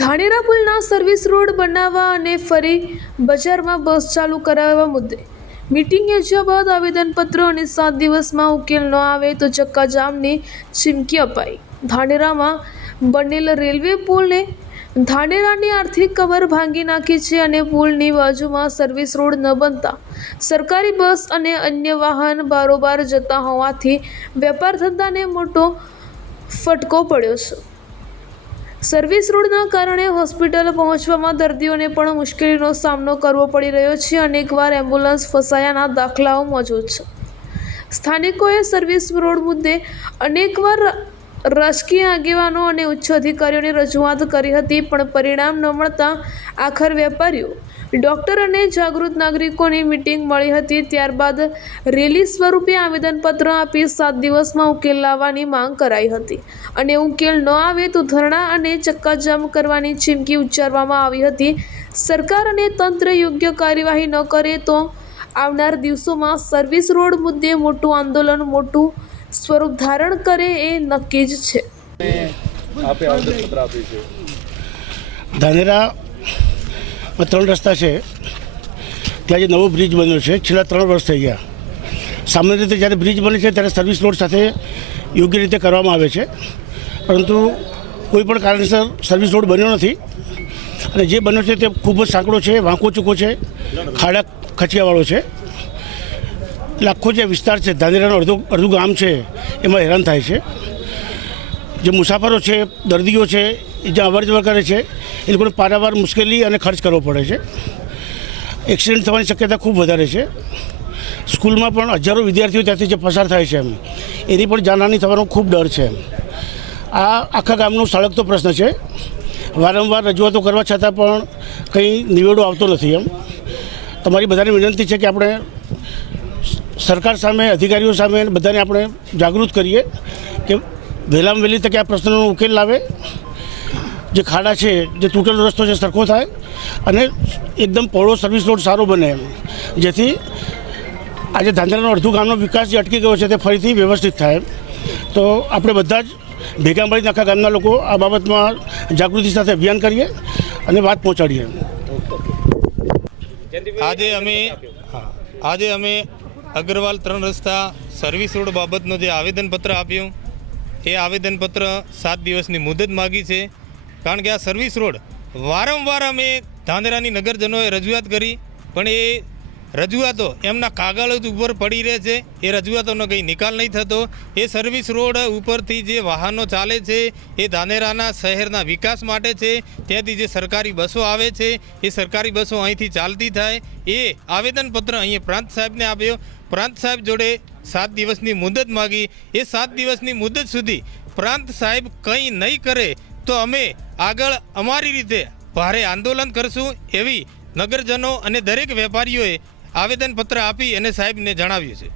Dhanera પુલના service road બનાવવા અને ફરી બજારમાં બસ ચાલુ કરાવવા મુદ્દે. મીટિંગ યોજ્યા બાદ આવેદનપત્ર અને સાત દિવસમાં ઉકેલ ન આવે તો ચક્કાજામની ચીમકી અપાઈ. ધાનેરામાં બનેલ રેલવે પુલને ધાનેરાની આર્થિક કમર ભાંગી નાખી છે અને પુલની બાજુમાં સર્વિસ રોડ ન બનતા સરકારી બસ અને અન્ય વાહન બારોબાર જતા હોવાથી વેપાર ધંધાને મોટો ફટકો પડ્યો છે. સર્વિસ રોડના કારણે હોસ્પિટલ પહોંચવામાં દર્દીઓને પણ મુશ્કેલીનો સામનો કરવો પડી રહ્યો છે. અનેકવાર એમ્બ્યુલન્સ ફસાયાના દાખલાઓ મોજૂદ છે. સ્થાનિકોએ સર્વિસ રોડ મુદ્દે અનેકવાર રાજકીય આગેવાનો અને ઉચ્ચ અધિકારીઓને રજૂઆત કરી હતી, પણ પરિણામ ન મળતા આખર વેપારીઓ, ડૉક્ટર અને જાગૃત નાગરિકોની મિટિંગ મળી હતી, ત્યારબાદ રેલી સ્વરૂપે આવેદનપત્ર આપી સાત દિવસમાં ઉકેલ લાવવાની માંગ કરાઈ હતી. અને ઉકેલ ન આવે તો ધરણા અને ચક્કાજામ કરવાની ચીમકી ઉચ્ચારવામાં આવી હતી. સરકાર અને તંત્ર યોગ્ય કાર્યવાહી ન કરે તો આવનાર દિવસોમાં સર્વિસ રોડ મુદ્દે મોટું આંદોલન, મોટું સ્વરૂપ ધારણ કરે એ નક્કી જ છે. ધાનેરામાં ત્રણ રસ્તા છે. ત્યાં જે નવો બ્રિજ બન્યો છે છેલ્લા ત્રણ વર્ષ થઈ ગયા. સામાન્ય રીતે જ્યારે બ્રિજ બને છે ત્યારે સર્વિસ રોડ સાથે યોગ્ય રીતે કરવામાં આવે છે. પરંતુ કોઈ પણ કારણસર સર્વિસ રોડ બન્યો નથી. અને જે બન્યો છે તે ખૂબ જ સાંકડો છે વાંકો ચૂકો છે ખાડા ખચિયાવાળો છે. આખો જે વિસ્તાર છે, ધાનેરાનો અડધો અડધું ગામ છે, એમાં હેરાન થાય છે. જે મુસાફરો છે, દર્દીઓ છે જે અવર જવર કરે છે, એ લોકોને પારાવાર મુશ્કેલી અને ખર્ચ કરવો પડે છે. એક્સિડન્ટ થવાની શક્યતા ખૂબ વધારે છે. સ્કૂલમાં પણ હજારો વિદ્યાર્થીઓ ત્યાંથી જે પસાર થાય છે એમ. એની પણ જાનહાની થવાનો ખૂબ ડર છે. આ આખા ગામનો સળગતો પ્રશ્ન છે. વારંવાર રજૂઆતો કરવા છતાં પણ કંઈ નિવેડો આવતો નથી એમ. તમારી બધાને વિનંતી છે કે આપણે સરકાર સામે, અધિકારીઓ સામે બધાને આપણે જાગૃત કરીએ કે વહેલામાં વહેલી તકે આ પ્રશ્નનો ઉકેલ લાવે. જે ખાડા છે, જે તૂટેલો રસ્તો છે, સરખો થાય અને એકદમ પહોળો સર્વિસ રોડ સારો બને જેથી આજે ધાંધ્રાનો અડધું ગામનો વિકાસ જે અટકી ગયો છે તે ફરીથી વ્યવસ્થિત થાય તો આપણે બધા જ ભેગા મળીને આખા ગામના લોકો આ બાબતમાં જાગૃતિ સાથે અભિયાન કરીએ અને વાત પહોંચાડીએ આજે અમે આજે અમે અગ્રવાલ ત્રણ રસ્તા સર્વિસ રોડ બાબતનું જે આવેદનપત્ર આપ્યું, એ આવેદનપત્ર સાત દિવસની મુદત માગી છે. કારણ કે આ સર્વિસ રોડ વારંવાર અમે ધાંધરાની નગરજનોએ રજૂઆત કરી, પણ એ રજૂઆતો એમના કાગળ જ ઉપર પડી રહે છે. એ રજૂઆતોનો કંઈ નિકાલ નહીં થતો. એ સર્વિસ રોડ ઉપરથી જે વાહનો ચાલે છે, એ ધાનેરાના શહેરના વિકાસ માટે છે. ત્યાંથી જે સરકારી બસો આવે છે, એ સરકારી બસો અહીંથી ચાલતી થાય. એ આવેદનપત્ર અહીંયા પ્રાંત સાહેબને આપ્યો. પ્રાંત સાહેબ જોડે સાત દિવસની મુદત માગી. એ સાત દિવસની મુદત સુધી પ્રાંત સાહેબ કંઈ નહીં કરે તો અમે આગળ અમારી રીતે ભારે આંદોલન કરશું એવી નગરજનો અને દરેક વેપારીઓએ આવેદનપત્ર આપી અને સાહેબને જણાવ્યું છે.